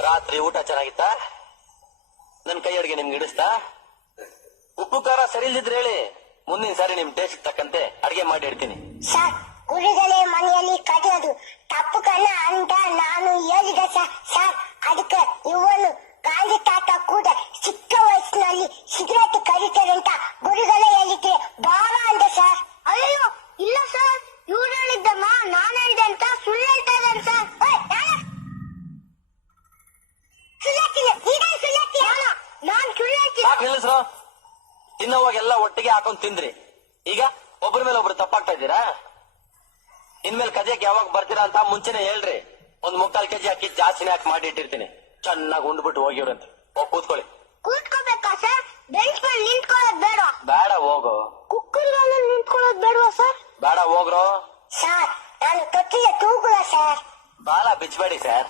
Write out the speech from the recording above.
ರಾತ್ರಿ ಊಟ ಚೆನ್ನಾಗಿತ್ತಾ? ನನ್ ಕೈ ಅಡಿಗೆ ನಿಮ್ಗೆ ಹಿಡಿಸ್ತಾ? ಉಪ್ಪು ಖಾರ ಸರಿ ಇಲ್ದಿದ್ರೆ ಹೇಳಿ, ಮುಂದಿನ ಸಾರಿ ನಿಮ್ ಟೇಸ್ಟ್ ತಕ್ಕಂತೆ ಅಡಿಗೆ ಮಾಡಿ ಇಡ್ತೀನಿ. ಸರ್, ಗುರುಗಳೇ ಮನೆಯಲ್ಲಿ ಕದಿಯೋದು ತಪ್ಪು ಕಣ ಅಂತ ನಾನು ಹೇಳಿದೆ ಸರ್. ಅದಕ್ಕೆ ಇವನು ಗಾಂಧಿ ತಾತ ಕೂಡ ಚಿಕ್ಕ ವಯಸ್ಸಿನಲ್ಲಿ ಸಿಗರೇಟ್ ಕರೀತಾರೆ ಅಂತ ಗುರುಗಳೇ ಹೇಳಿದ್ರೆ ಬಾರ ಅಂದೆ ಸರ್. ಅಯ್ಯೋ ಇಲ್ಲ ಸರ್, ಇವ್ರು ಹೇಳಿದ್ದಮ್ಮ ನಾನು ಹೇಳಿದೆ ಅಂತ ಸುಳ್ಳು ಹೇಳ್ತಾ ಇದ್ದಾರೆ ಸರ್. ನಾನ್ ಸುಳ್ಳು ಹೇಳ್ತೀನಿ. ತಿನ್ನೋವಾಗೆಲ್ಲ ಒಟ್ಟಿಗೆ ಹಾಕೊಂಡ್ ತಿಂದ್ರಿ, ಈಗ ಒಬ್ರ ಮೇಲೆ ಒಬ್ರು ತಪ್ಪಾಗ್ತಾ ಇದ್ದೀರಾ? ಇನ್ಮೇಲೆ ಕದಿಯಕ್ಕೆ ಯಾವಾಗ ಬರ್ತೀರಾ ಅಂತ ಮುಂಚೆನೆ ಹೇಳ್ರಿ. 1 ಕೆಜಿ ಅಕ್ಕಿ ಜಾಸ್ತಿನೇ ಹಾಕಿ ಮಾಡಿ ಇಟ್ಟಿರ್ತೀನಿ. ಚೆನ್ನಾಗಿ ಉಂಡ್ಬಿಟ್ಟು ಹೋಗಿವ್ರಂತೆ. ಕೂತ್ಕೊಳ್ಳಿ. ಕೂತ್ಕೋಬೇಕಾ ಸರ್? ಬೆಂಚ್ ಮೇಲೆ ನಿಂತ್ಕೊಳ್ಳೋದ್ ಬೇಡ? ಬೇಡ ಹೋಗು. ಕುಕ್ಕರ್ ಮೇಲೆ ನಿಂತ್ಕೊಳ್ಳೋದ್ ಬೇಡವಾ ಸರ್? ಬೇಡ ಹೋಗ್ರೋ. ಸರ್, ನಾನು ತೊಟ್ಟಿಗೆ ತೂಗುವ ಸರ್. ಬಾಳ ಬಿಚ್ಚಬೇಡಿ ಸರ್.